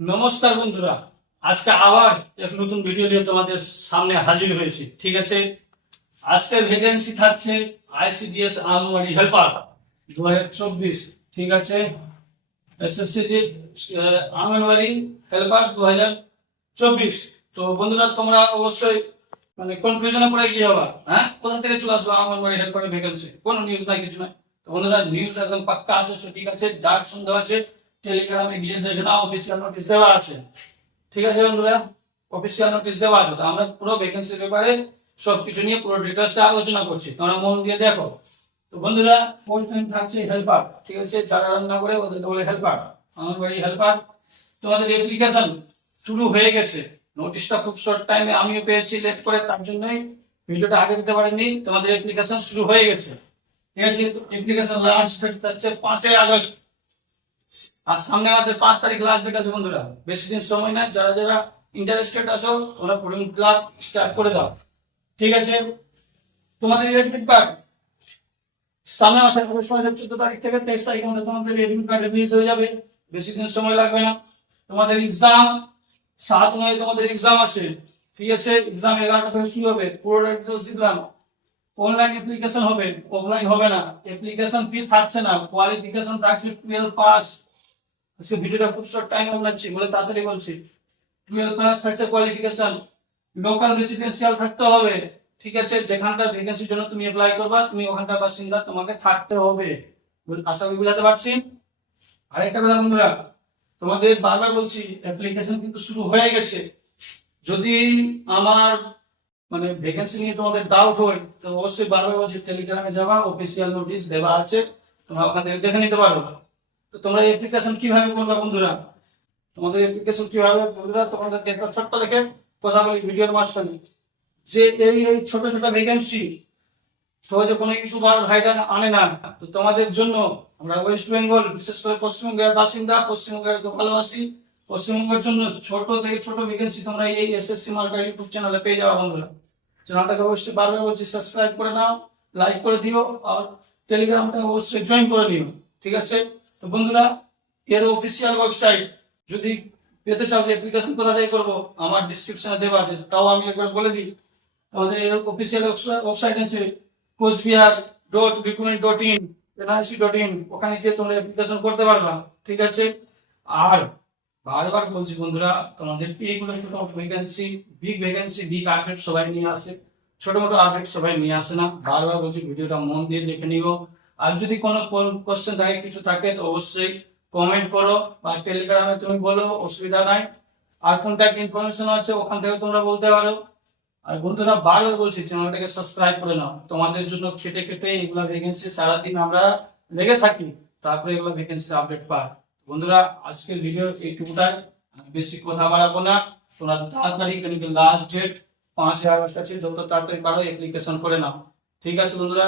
নমস্কার বন্ধুরা, আজকে আবার এক নতুন ভিডিও নিয়ে তোমাদের সামনে হাজির হয়েছি, ঠিক আছে? আজকের ভ্যাকেন্সি থাকছে আইসিডিএস আঙ্গনওয়াড়ি হেল্পার দু চব্বিশ, ঠিক আছে? এসএসসি আঙ্গনওয়াড়ি হেল্পার দু চব্বিশ। তো বন্ধুরা, তোমরা অবশ্যই মানে কনফিউশনে পড়ে গিয়ে হবা হ্যাঁ? কোথা থেকে চলে আসবে আঙ্গনওয়াড়ি হেল্পারের ভ্যাকেন্সি কোনো নিউজ নাই, কিছু নাই। তো বন্ধুরা নিউজ একদম পাক্কা আছে সঠিক আছে? যার সন্দেহ আছে টেলিগ্রামে গিয়ে দেখে নাও অফিসিয়াল নোটিশ দেওয়া আছে। ঠিক আছে বন্ধুরা? অফিসিয়াল নোটিশ দেওয়া আছে। তো আমরা পুরো ভ্যাকেন্সির ব্যাপারে সবকিছু নিয়ে পুরো ডিটেলসটা আলোচনা করছি। তোমরা মন দিয়ে দেখো। তো বন্ধুরা পোস্ট নেম থাকছে হেল্পার ঠিক আছে? যারা রান্না করে ওদেরকে বলে হেল্পার আঙ্গনবাড়ি হেল্পার তোমাদের অ্যাপ্লিকেশন শুরু হয়ে গেছে। নোটিশটা খুব শর্ট টাইমে আমিও পেয়েছি লেট করে, তার জন্যই ভিডিওটা আগে দিতে পারিনি। তোমাদের অ্যাপ্লিকেশন শুরু হয়ে গেছে। ঠিক আছে? অ্যাপ্লিকেশন লাস্ট ডেট থাকছে পাঁচই আগস্ট। আর সামনে মাসের পাঁচ তারিখ লাস্ট ডেট আছে বন্ধুরা। বেশি দিন সময় নাই, যারা যারা ইন্টারেস্টেড আছো তোমরা ফর্ম ফিল স্টার্ট করে দাও। ঠিক আছে? তোমাদের এডমিট কার্ড সামনে মাসের আগস্ট মাসের চোদ্দ তারিখ থেকে তেইশ তারিখ মধ্যে তোমাদের এডমিট কার্ড রিলিজ হয়ে যাবে। বেশি দিন সময় লাগবে না। তোমাদের এক্সাম সাত নয় তোমাদের এক্সাম আছে। ঠিক আছে? এক্সাম এগারোটা থেকে শুরু হবে। পুরো ডিটেলস দিলাম অনলাইন অ্যাপ্লিকেশন হবে। অফলাইন হবে না। অ্যাপ্লিকেশন ফি থাকছে না। কোয়ালিফিকেশন থাকছে টুয়েলভ পাস আজকে ভিডিওটা খুব শর্ট টাইম বানাচ্ছি বলে তাড়াতাড়ি বলছি। টুয়েলভ ক্লাস থাকছে কোয়ালিফিকেশন লোকাল রেসিডেন্সিয়াল থাকতে হবে, ঠিক আছে? যেখানকার ভ্যাকেন্সির জন্য তুমি অ্যাপ্লাই করবা, তুমি ওখানকার বাসিন্দা, তোমাকে থাকতে হবে। আশা করি বুঝাতে পারছি? আরেকটা কথা বন্ধুরা, তোমাদের বারবার বলছি অ্যাপ্লিকেশন কিন্তু শুরু হয়ে গেছে। যদি আমার মানে ভ্যাকেন্সি নিয়ে তোমাদের ডাউট হয়, তো অবশ্যই বারবার বলছি টেলিগ্রামে যাওয়া অফিসিয়াল নোটিশ দেওয়া আছে, তোমরা ওখান থেকে দেখে নিতে পারো। তো তোমরা অ্যাপ্লিকেশন কীভাবে করবে বন্ধুরা? তোমাদের অ্যাপ্লিকেশন কীভাবে বন্ধুরা? তোমাদের একটা ছোট্ট দেখে কথা বলি ভিডিওর মাঝখানে। যে এই এই ছোট ছোট ভ্যাকেন্সি সহজে কোনো ইউটিউবার ভাইরা আনে না। তো তোমাদের জন্য আমরা ওয়েস্ট বেঙ্গল বিশেষ করে পশ্চিমবঙ্গের বাসিন্দা, পশ্চিমবঙ্গের ভালোবাসি, পশ্চিমবঙ্গের জন্য ছোট থেকে ছোট ভ্যাকেন্সি তোমরা এই এসএসসি মার্কার ইউটিউব চ্যানেলে পেয়ে যাবে বন্ধুরা। চ্যানেলটাকে অবশ্যই বারবার বলছি সাবস্ক্রাইব করে নাও লাইক করে দিও, আর টেলিগ্রামটা অবশ্যই জয়েন করে নিও। ঠিক আছে? তো বন্ধুরা, এর অফিসিয়াল ওয়েবসাইট যদি পেতে চাও যে অ্যাপ্লিকেশন কোথা থেকে করব, আমার ডিসক্রিপশনে দেওয়া আছে। তাও আমি একবার বলে দিই। আমাদের অফিসিয়াল ওয়েবসাইট আছে Coochbehar dot recruitment dot in NIC dot in ওখানে গিয়ে তোমরা অ্যাপ্লিকেশন করতে পারবা, ঠিক আছে? আর বারবার বলছি বন্ধুরা, তোমাদের এইগুলো ছোট vacancy big vacancy big update সবাই নিয়ে আসে। ছোট মোটো আপডেট সবাই নিয়ে আসে না। বারবার বলছি, ভিডিওটা মন দিয়ে দেখে নিও। আর যদি কোনো কোশ্চেন থাকে, কিছু থাকে, তো অবশ্যই কমেন্ট করো বা টেলিগ্রামে তুমি বলো, অসুবিধা নাই। আর কন্ট্যাক্ট ইনফরমেশন আছে, ওখান থেকে তোমরা বলতে পারো। আর বন্ধুরা, বারবার বলছি, চ্যানেলটাকে সাবস্ক্রাইব করে নাও। তোমাদের জন্য খেটে খেটে এগুলো ভ্যাকেন্সি সারাদিন আমরা লেগে থাকি। তারপরে এগুলো ভ্যাকেন্সি আপডেট পাই। বন্ধুরা, আজকের ভিডিও এইটুকুটাই। বেশি কথা বাড়াবো না। তোমরা তাড়াতাড়ি, কেন লাস্ট ডেট পাঁচই আগস্ট আছে, যত তাড়াতাড়ি পারো অ্যাপ্লিকেশন করে নাও। ঠিক আছে বন্ধুরা?